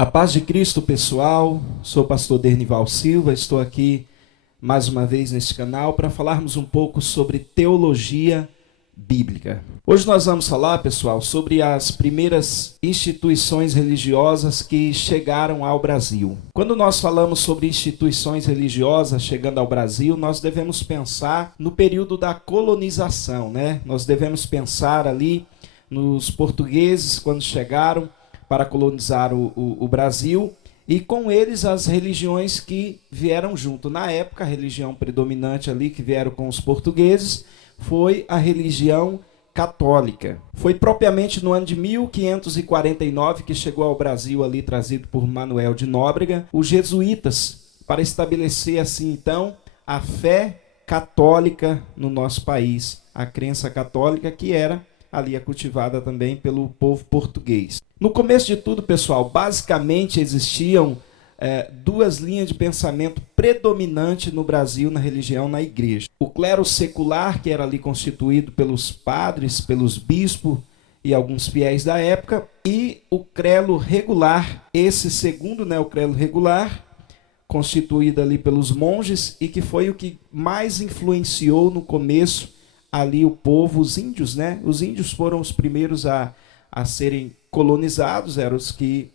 A paz de Cristo, pessoal. Sou o pastor Dernival Silva, estou aqui mais uma vez neste canal para falarmos um pouco sobre teologia bíblica. Hoje nós vamos falar, pessoal, sobre as primeiras instituições religiosas que chegaram ao Brasil. Quando nós falamos sobre instituições religiosas chegando ao Brasil, nós devemos pensar no período da colonização, né? Nós devemos pensar ali nos portugueses quando chegaram para colonizar o Brasil, e com eles as religiões que vieram junto. Na época, a religião predominante ali que vieram com os portugueses foi a religião católica. Foi propriamente no ano de 1549 que chegou ao Brasil ali, trazido por Manuel de Nóbrega, os jesuítas, para estabelecer assim então a fé católica no nosso país, a crença católica que era ali é cultivada também pelo povo português. No começo de tudo, pessoal, basicamente existiam duas linhas de pensamento predominante no Brasil, na religião, na igreja. O clero secular, que era ali constituído pelos padres, pelos bispos e alguns fiéis da época, e o clero regular, esse segundo, né, o clero regular, constituído ali pelos monges, e que foi o que mais influenciou no começo ali o povo, os índios, né? Os índios foram os primeiros a serem colonizados, eram os que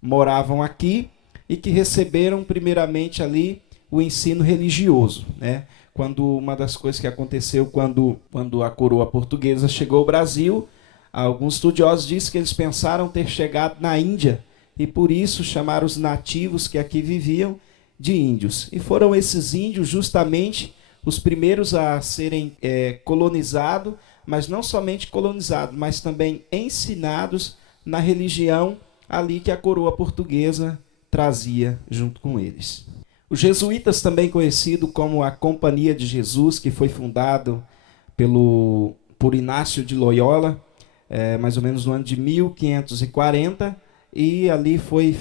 moravam aqui e que receberam primeiramente ali o ensino religioso, né? Quando uma das coisas que aconteceu quando a coroa portuguesa chegou ao Brasil, alguns estudiosos dizem que eles pensaram ter chegado na Índia e por isso chamaram os nativos que aqui viviam de índios. E foram esses índios justamente os primeiros a serem colonizados, mas não somente colonizados, mas também ensinados na religião ali que a coroa portuguesa trazia junto com eles. Os jesuítas, também conhecido como a Companhia de Jesus, que foi fundado por Inácio de Loyola, mais ou menos no ano de 1540, e ali foi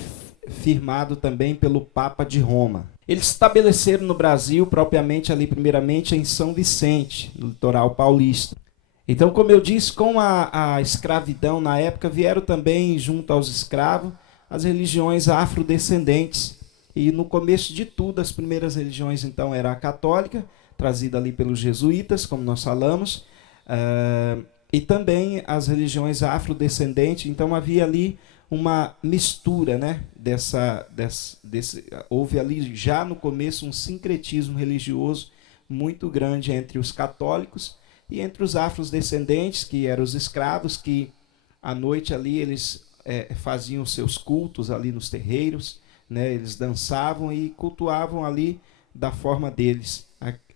firmado também pelo Papa de Roma. Eles se estabeleceram no Brasil, propriamente ali, primeiramente, em São Vicente, no litoral paulista. Então, como eu disse, com a escravidão na época, vieram também, junto aos escravos, as religiões afrodescendentes. E no começo de tudo, as primeiras religiões, então, era a católica, trazida ali pelos jesuítas, como nós falamos, e também as religiões afrodescendentes. Então, havia ali uma mistura, né, houve ali já no começo um sincretismo religioso muito grande entre os católicos e entre os afrodescendentes, que eram os escravos, que à noite ali eles faziam seus cultos ali nos terreiros, né, eles dançavam e cultuavam ali da forma deles,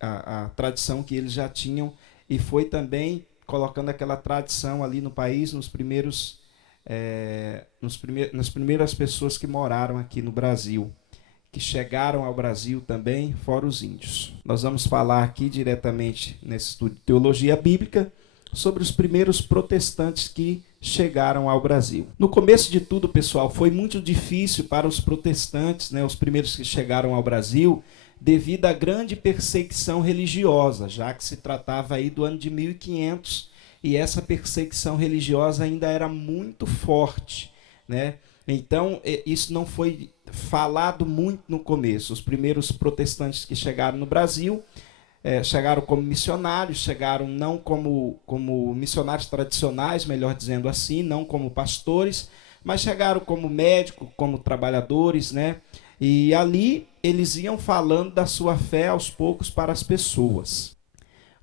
a tradição que eles já tinham, e foi também colocando aquela tradição ali no país, nas primeiras pessoas que moraram aqui no Brasil, que chegaram ao Brasil também, fora os índios. Nós vamos falar aqui diretamente nesse estudo de teologia bíblica sobre os primeiros protestantes que chegaram ao Brasil. No começo de tudo, pessoal, foi muito difícil para os protestantes, né, os primeiros que chegaram ao Brasil, devido à grande perseguição religiosa, já que se tratava aí do ano de 1500, e essa perseguição religiosa ainda era muito forte, né? Então, isso não foi falado muito no começo. Os primeiros protestantes que chegaram no Brasil chegaram como missionários, chegaram não como missionários tradicionais, melhor dizendo assim, não como pastores, mas chegaram como médicos, como trabalhadores, né? E ali eles iam falando da sua fé aos poucos para as pessoas.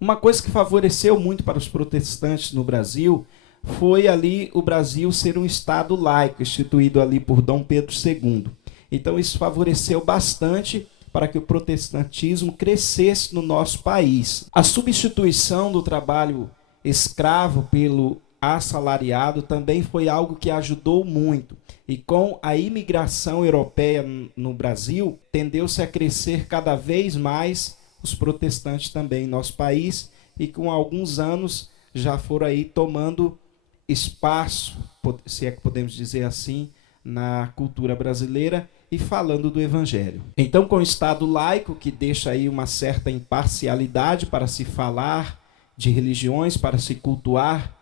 Uma coisa que favoreceu muito para os protestantes no Brasil foi ali o Brasil ser um estado laico, instituído ali por Dom Pedro II. Então isso favoreceu bastante para que o protestantismo crescesse no nosso país. A substituição do trabalho escravo pelo assalariado também foi algo que ajudou muito. E com a imigração europeia no Brasil, tendeu-se a crescer cada vez mais os protestantes também em nosso país, e com alguns anos já foram aí tomando espaço, se é que podemos dizer assim, na cultura brasileira e falando do Evangelho. Então, com o Estado laico, que deixa aí uma certa imparcialidade para se falar de religiões, para se cultuar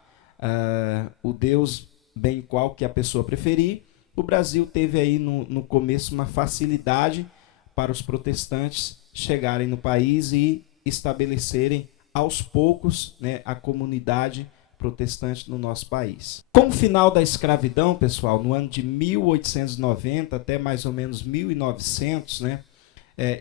o Deus bem qual que a pessoa preferir, o Brasil teve aí no começo uma facilidade para os protestantes chegarem no país e estabelecerem aos poucos, né, a comunidade protestante no nosso país. Com o final da escravidão, pessoal, no ano de 1890 até mais ou menos 1900, né,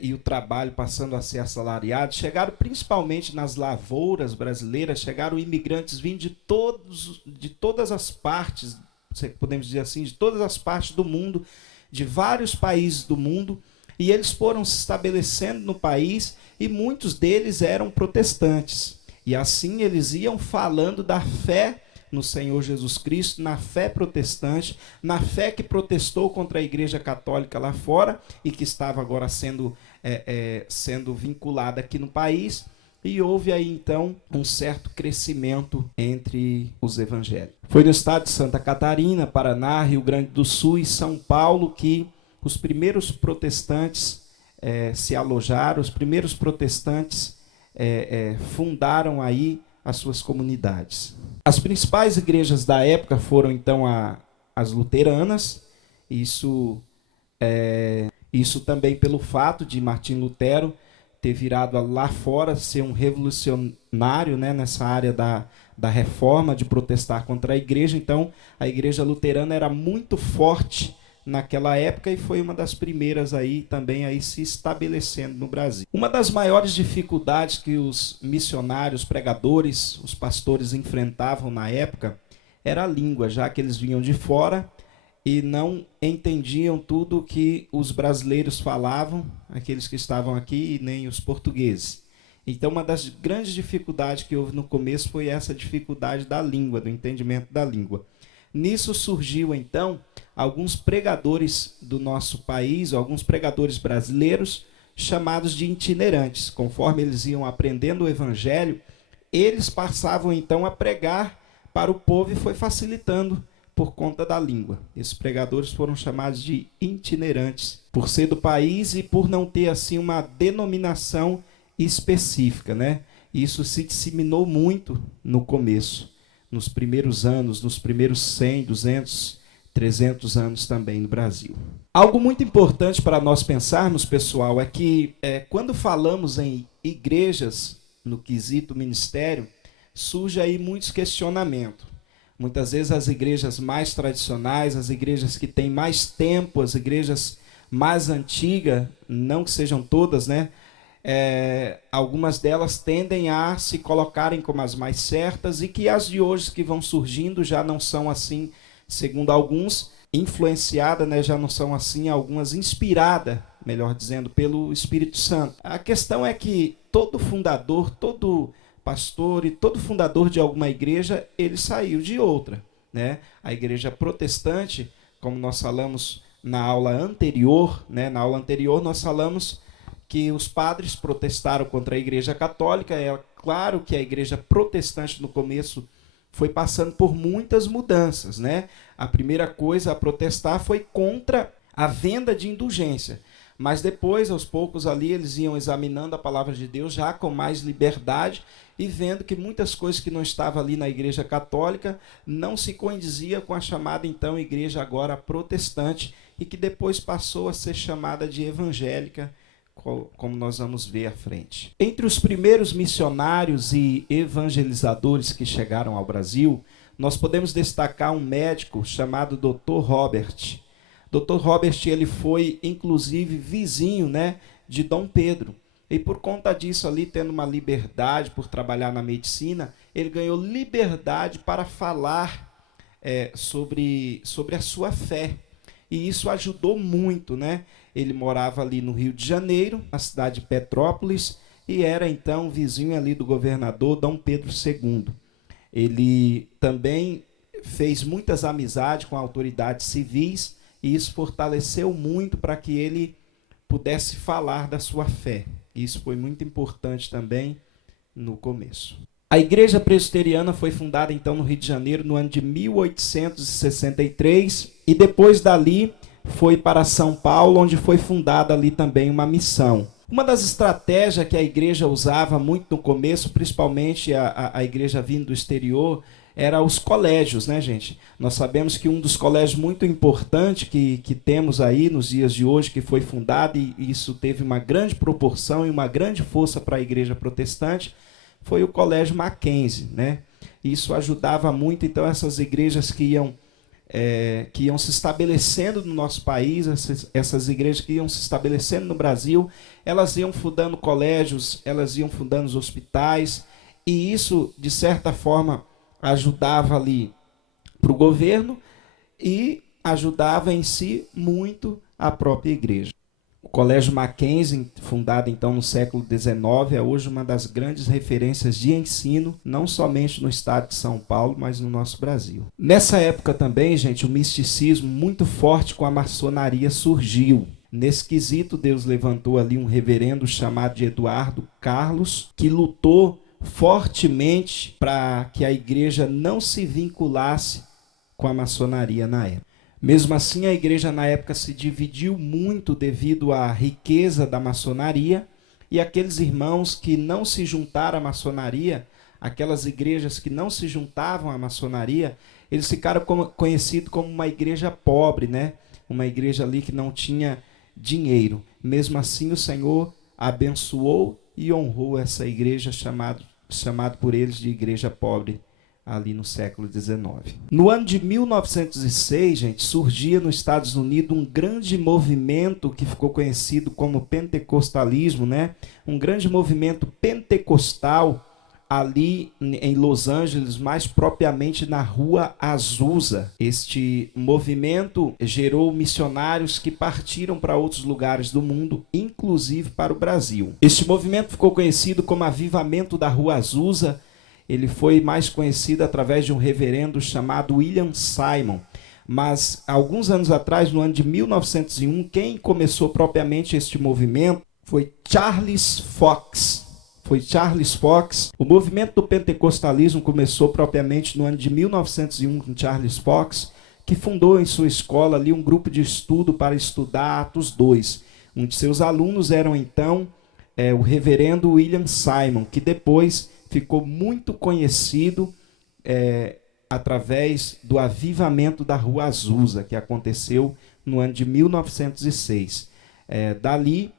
e o trabalho passando a ser assalariado, chegaram principalmente nas lavouras brasileiras, chegaram imigrantes vindo de todas as partes, podemos dizer assim, de todas as partes do mundo, de vários países do mundo, e eles foram se estabelecendo no país, e muitos deles eram protestantes. E assim eles iam falando da fé no Senhor Jesus Cristo, na fé protestante, na fé que protestou contra a Igreja Católica lá fora e que estava agora sendo vinculada aqui no país. E houve aí então um certo crescimento entre os evangélicos. Foi no estado de Santa Catarina, Paraná, Rio Grande do Sul e São Paulo que os primeiros protestantes se alojaram, os primeiros protestantes fundaram aí as suas comunidades. As principais igrejas da época foram então as luteranas, isso também pelo fato de Martim Lutero ter virado lá fora, ser um revolucionário, né, nessa área da reforma, de protestar contra a igreja. Então a igreja luterana era muito forte naquela época e foi uma das primeiras aí também aí se estabelecendo no Brasil. Uma das maiores dificuldades que os missionários, pregadores, os pastores enfrentavam na época era a língua, já que eles vinham de fora e não entendiam tudo que os brasileiros falavam, aqueles que estavam aqui, e nem os portugueses. Então uma das grandes dificuldades que houve no começo foi essa dificuldade da língua, do entendimento da língua. Nisso surgiu então alguns pregadores do nosso país, alguns pregadores brasileiros, chamados de itinerantes. Conforme eles iam aprendendo o evangelho, eles passavam então a pregar para o povo e foi facilitando por conta da língua. Esses pregadores foram chamados de itinerantes, por ser do país e por não ter assim uma denominação específica, né? Isso se disseminou muito no começo, nos primeiros anos, nos primeiros 100, 200, 300 anos também no Brasil. Algo muito importante para nós pensarmos, pessoal, é que quando falamos em igrejas, no quesito ministério, surge aí muitos questionamentos. Muitas vezes as igrejas mais tradicionais, as igrejas que têm mais tempo, as igrejas mais antigas, não que sejam todas, né? Algumas delas tendem a se colocarem como as mais certas e que as de hoje que vão surgindo já não são assim, segundo alguns, influenciadas, né? Já não são assim, algumas inspiradas, melhor dizendo, pelo Espírito Santo. A questão é que todo fundador, todo pastor e todo fundador de alguma igreja, ele saiu de outra, né? A igreja protestante, como nós falamos na aula anterior, né? Na aula anterior nós falamos que os padres protestaram contra a igreja católica. É claro que a igreja protestante no começo foi passando por muitas mudanças, né? A primeira coisa a protestar foi contra a venda de indulgência. Mas depois, aos poucos ali, eles iam examinando a palavra de Deus já com mais liberdade e vendo que muitas coisas que não estavam ali na igreja católica não se condizia com a chamada então igreja agora protestante e que depois passou a ser chamada de evangélica, como nós vamos ver à frente. Entre os primeiros missionários e evangelizadores que chegaram ao Brasil, nós podemos destacar um médico chamado Dr. Robert. Dr. Robert, ele foi inclusive vizinho, né, de Dom Pedro. E por conta disso ali, tendo uma liberdade por trabalhar na medicina, ele ganhou liberdade para falar sobre a sua fé. E isso ajudou muito, né? Ele morava ali no Rio de Janeiro, na cidade de Petrópolis, e era então vizinho ali do governador Dom Pedro II. Ele também fez muitas amizades com autoridades civis, e isso fortaleceu muito para que ele pudesse falar da sua fé. Isso foi muito importante também no começo. A Igreja Presbiteriana foi fundada então no Rio de Janeiro no ano de 1863 e depois dali foi para São Paulo, onde foi fundada ali também uma missão. Uma das estratégias que a igreja usava muito no começo, principalmente a igreja vindo do exterior, era os colégios, né, gente? Nós sabemos que um dos colégios muito importantes que temos aí nos dias de hoje, que foi fundado, e isso teve uma grande proporção e uma grande força para a igreja protestante, foi o Colégio Mackenzie, né? Isso ajudava muito, então, essas igrejas que iam se estabelecendo no nosso país, essas igrejas que iam se estabelecendo no Brasil, elas iam fundando colégios, elas iam fundando os hospitais, e isso, de certa forma, ajudava ali para o governo e ajudava em si muito a própria igreja. O Colégio Mackenzie, fundado então no século XIX, é hoje uma das grandes referências de ensino, não somente no estado de São Paulo, mas no nosso Brasil. Nessa época também, gente, o misticismo muito forte com a maçonaria surgiu. Nesse quesito, Deus levantou ali um reverendo chamado de Eduardo Carlos, que lutou fortemente para que a igreja não se vinculasse com a maçonaria na época. Mesmo assim, a igreja na época se dividiu muito devido à riqueza da maçonaria, e aqueles irmãos que não se juntaram à maçonaria, aquelas igrejas que não se juntavam à maçonaria, eles ficaram conhecidos como uma igreja pobre, né? Uma igreja ali que não tinha dinheiro. Mesmo assim, o Senhor abençoou e honrou essa igreja chamado por eles de igreja pobre, ali no século XIX. No ano de 1906, gente, surgia nos Estados Unidos um grande movimento que ficou conhecido como pentecostalismo, né? Um grande movimento pentecostal ali em Los Angeles, mais propriamente na Rua Azusa. Este movimento gerou missionários que partiram para outros lugares do mundo, inclusive para o Brasil. Este movimento ficou conhecido como Avivamento da Rua Azusa. Ele foi mais conhecido através de um reverendo chamado William Simon. Mas, alguns anos atrás, no ano de 1901, quem começou propriamente este movimento foi Charles Fox. O movimento do pentecostalismo começou propriamente no ano de 1901 com Charles Fox, que fundou em sua escola ali um grupo de estudo para estudar Atos 2. Um de seus alunos era, então, o reverendo William Simon, que depois ficou muito conhecido através do avivamento da Rua Azusa, que aconteceu no ano de 1906. Dali,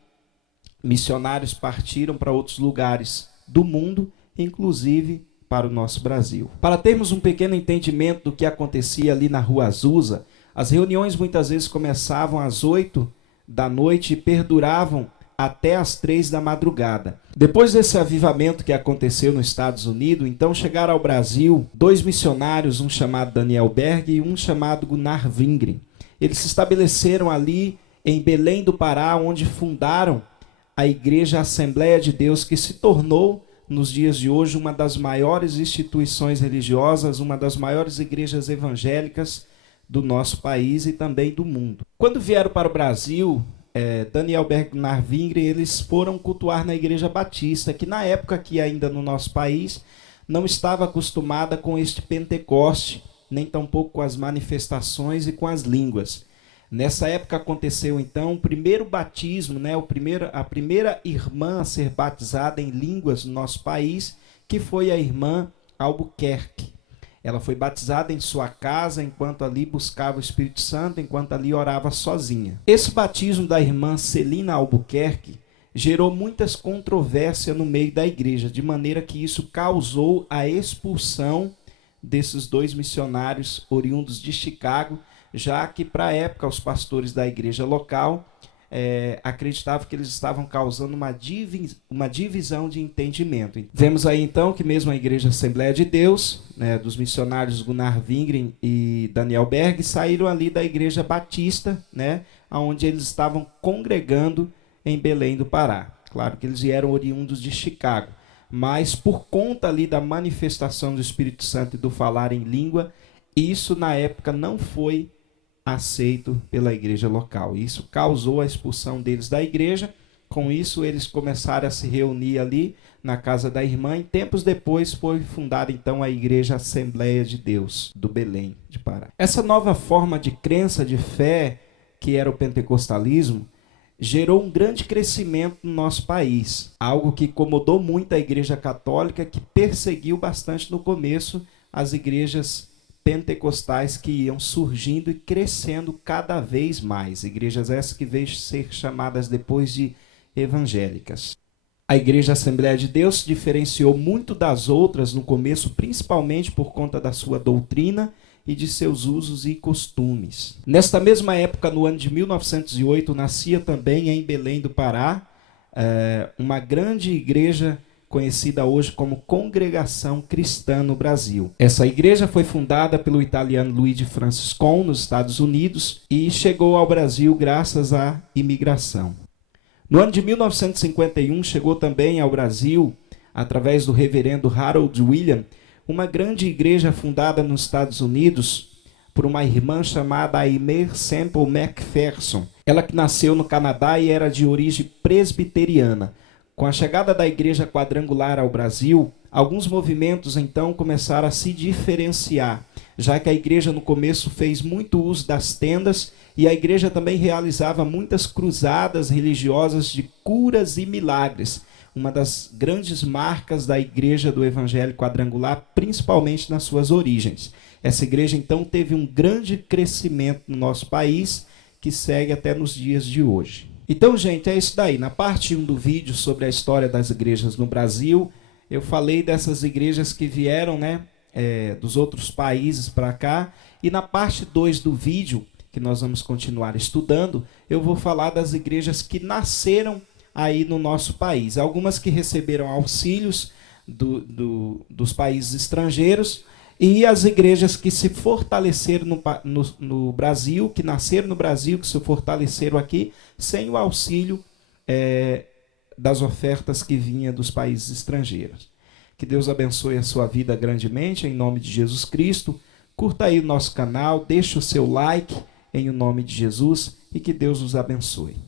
missionários partiram para outros lugares do mundo, inclusive para o nosso Brasil. Para termos um pequeno entendimento do que acontecia ali na Rua Azusa, as reuniões muitas vezes começavam às 8 da noite e perduravam até às 3 da madrugada. Depois desse avivamento que aconteceu nos Estados Unidos, então chegaram ao Brasil 2 missionários, um chamado Daniel Berg e um chamado Gunnar Wingren. Eles se estabeleceram ali em Belém do Pará, onde fundaram a Igreja Assembleia de Deus, que se tornou, nos dias de hoje, uma das maiores instituições religiosas, uma das maiores igrejas evangélicas do nosso país e também do mundo. Quando vieram para o Brasil, Daniel Berg e Gunnar Wingren, eles foram cultuar na Igreja Batista, que na época aqui ainda no nosso país não estava acostumada com este Pentecoste, nem tampouco com as manifestações e com as línguas. Nessa época aconteceu então o primeiro batismo, né? A primeira irmã a ser batizada em línguas no nosso país, que foi a irmã Albuquerque. Ela foi batizada em sua casa, enquanto ali buscava o Espírito Santo, enquanto ali orava sozinha. Esse batismo da irmã Celina Albuquerque gerou muitas controvérsias no meio da igreja, de maneira que isso causou a expulsão desses 2 missionários oriundos de Chicago, já que para a época os pastores da igreja local acreditavam que eles estavam causando uma divisão de entendimento. Vemos aí então que mesmo a Igreja Assembleia de Deus, né, dos missionários Gunnar Wingren e Daniel Berg, saíram ali da Igreja Batista, né, onde eles estavam congregando em Belém do Pará. Claro que eles vieram oriundos de Chicago, mas por conta ali da manifestação do Espírito Santo e do falar em língua, isso na época não foi aceito pela igreja local. Isso causou a expulsão deles da igreja. Com isso, eles começaram a se reunir ali na casa da irmã, e tempos depois foi fundada então a Igreja Assembleia de Deus do Belém de Pará. Essa nova forma de crença, de fé, que era o pentecostalismo, gerou um grande crescimento no nosso país, algo que incomodou muito a Igreja Católica, que perseguiu bastante no começo as igrejas pentecostais que iam surgindo e crescendo cada vez mais. Igrejas essas que veio ser chamadas depois de evangélicas. A Igreja Assembleia de Deus se diferenciou muito das outras no começo, principalmente por conta da sua doutrina e de seus usos e costumes. Nesta mesma época, no ano de 1908, nascia também em Belém do Pará uma grande igreja conhecida hoje como Congregação Cristã no Brasil. Essa igreja foi fundada pelo italiano Luigi Franciscon nos Estados Unidos e chegou ao Brasil graças à imigração. No ano de 1951 chegou também ao Brasil, através do reverendo Harold William, uma grande igreja fundada nos Estados Unidos por uma irmã chamada Aimee Semple McPherson. Ela que nasceu no Canadá e era de origem presbiteriana. Com a chegada da igreja quadrangular ao Brasil, alguns movimentos então começaram a se diferenciar, já que a igreja no começo fez muito uso das tendas e a igreja também realizava muitas cruzadas religiosas de curas e milagres, uma das grandes marcas da igreja do Evangelho Quadrangular, principalmente nas suas origens. Essa igreja então teve um grande crescimento no nosso país, que segue até nos dias de hoje. Então, gente, é isso daí. Na parte 1 do vídeo sobre a história das igrejas no Brasil, eu falei dessas igrejas que vieram, dos outros países para cá. E na parte 2 do vídeo, que nós vamos continuar estudando, eu vou falar das igrejas que nasceram aí no nosso país. Algumas que receberam auxílios dos países estrangeiros e as igrejas que se fortaleceram no Brasil, que nasceram no Brasil, que se fortaleceram aqui, sem o auxílio das ofertas que vinham dos países estrangeiros. Que Deus abençoe a sua vida grandemente, em nome de Jesus Cristo. Curta aí o nosso canal, deixe o seu like em nome de Jesus e que Deus os abençoe.